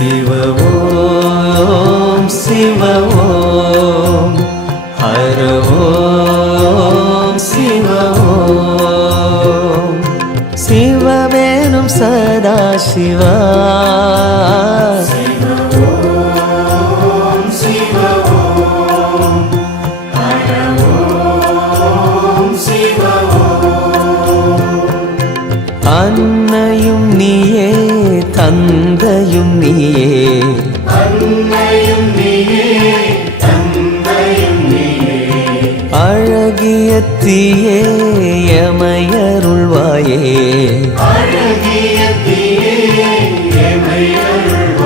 சிவவோம் சிவவோம். ஹரவோம் சிவவோம். சிவவேனும் சதா சிவா. அன்னையும் நீயே தந்தையும் நீயே. அழகிய தீயே எமையருள்வாயே. அழகிய தீயே எமையருள்வாயே.